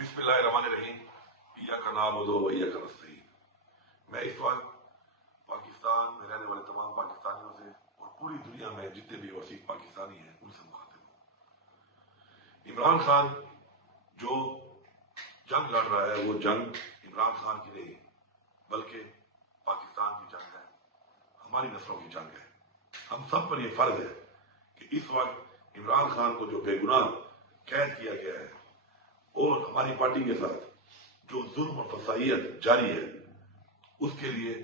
बिस्मिल्लाहिर्रहमानिर्रहीम। इय्याका नअबुदु व इय्याका नस्तईन। मैं इस वक्त पाकिस्तान में रहने वाले तमाम पाकिस्तानियों से और पूरी दुनिया में जितने भी वसीक पाकिस्तानी हैं उनसे मुखातिब हूँ। इमरान खान जो जंग लड़ रहा है वो जंग इमरान खान की नहीं बल्कि पाकिस्तान की जंग है, हमारी नस्लों की जंग है। हम सब पर यह फर्ज है कि इस वक्त इमरान खान को जो बेगुनाह कैद किया गया है और हमारी पार्टी के साथ जो जुल्म और फसाइयत जारी है उसके लिए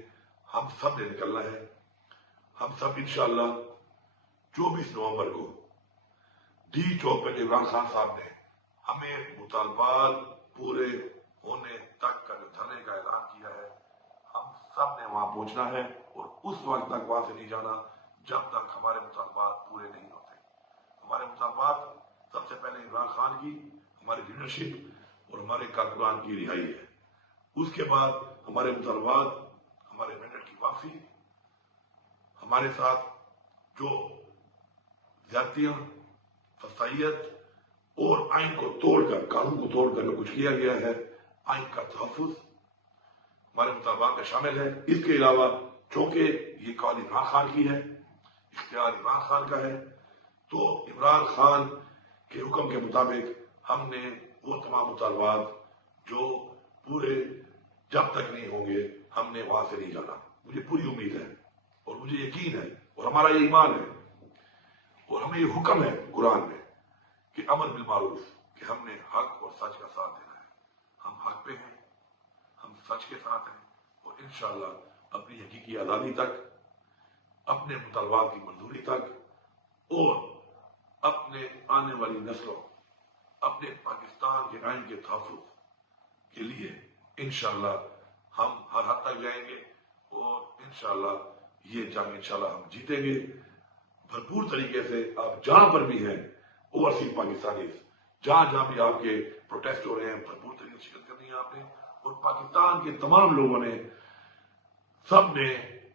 हम सब ने निकलना है। हम सब इंशाअल्लाह 24 नवंबर को डी चौक पर इमरान खान साहब ने हमें मुतालबात पूरे होने तक का जो धरने का ऐलान किया है, हम सब ने वहां पहुंचना है और उस वक्त तक वहां से नहीं जाना जब तक हमारे मुतालबात पूरे नहीं होते। हमारे मुतालबात सबसे पहले इमरान खान की, हमारी लीडरशिप और हमारे कारकुनान की रिहाई है। उसके बाद हमारे मुतालबात, हमारे मेंडेट की वापसी, हमारे साथ जो ज्यादतियां, फसाइयत और आइन को तोड़कर, कानून को तोड़कर जो कुछ किया गया है, आइन का तहफ्फुज हमारे मुतालबात में शामिल है। इसके अलावा चूंकि ये कॉल इमरान खान की है, इख्तियार इमरान खान का है, तो इमरान खान के हुक्म के मुताबिक हमने वो तमाम मुतालबात जो पूरे जब तक नहीं होंगे हमने वहां से नहीं जाना। मुझे पूरी उम्मीद है और मुझे यकीन है और हमारा ये ईमान है और हमें ये हुक्म है कुरान में कि अमर बिल मारूफ, कि हमने हक और सच का साथ देना है। हम हक पे हैं, हम सच के साथ हैं और इंशाअल्लाह अपनी हकीकी आजादी तक, अपने मुतालबात की मंजूरी तक और अपने आने वाली नस्लों, अपने पाकिस्तान के आइन के तहफ्फुज़ के लिए इंशाअल्लाह हम हर हद तक जाएंगे और इंशाअल्लाह ये जंग इंशाअल्लाह हम जीतेंगे भरपूर तरीके से। आप जहां पर भी हैं ओवरसीज पाकिस्तानी, जहां जहां भी आपके प्रोटेस्ट हो रहे हैं, भरपूर तरीके से शिरकत करनी है आपने। और पाकिस्तान के तमाम लोगों ने, सब ने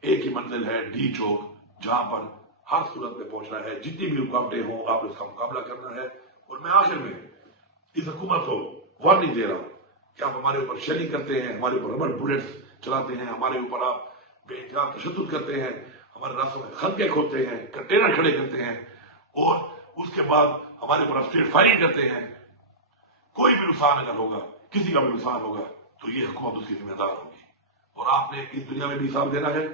एक ही मंजिल है, डी चौक, जहां पर हर सूरत में पहुंचना है। जितनी भी रुकावटें हों आपने उसका मुकाबला करना है। और मैं आखिर में इस हुकूमत को वार्निंग दे रहा हूं कि आप हमारे ऊपर शेलिंग करते हैं, हमारे ऊपर रबड़ बुलेट्स चलाते हैं, हमारे ऊपर आप बेइंतहा तशद्दुद करते हैं, हमारे रास्तों में खंदके खोदते हैं, कंटेनर खड़े करते हैं और उसके बाद हमारे ऊपर स्ट्रेट फायरिंग करते हैं। कोई भी नुकसान अगर होगा, किसी का भी नुकसान होगा, तो ये हुकूमत उसकी जिम्मेदार होगी और आपने इस दुनिया में भी हिसाब देना है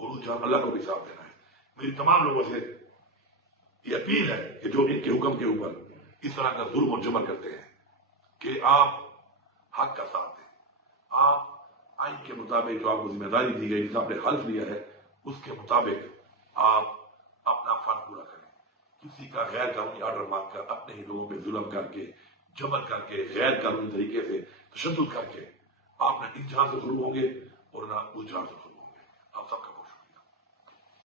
और उस जहां अल्लाह को भी हिसाब देना है। मेरी तमाम लोगों से ये अपील है कि जो इनके हुक्म के ऊपर इस तरह का जुल्म और जबर करते हैं कि आप हक का साथ दें, आप आइन के मुताबिक जो आपको जिम्मेदारी दी गई, जिसे आपने हल्फ लिया है, उसके मुताबिक आप अपना फर्ज पूरा करें। किसी का गैर कानूनी आर्डर मांगकर, अपने ही लोगों पर जुल्म करके, जबर करके, गैर कानूनी तरीके से तशद्दुद करके आप न इस जहां से शुरू होंगे और न उस जहां से शुरू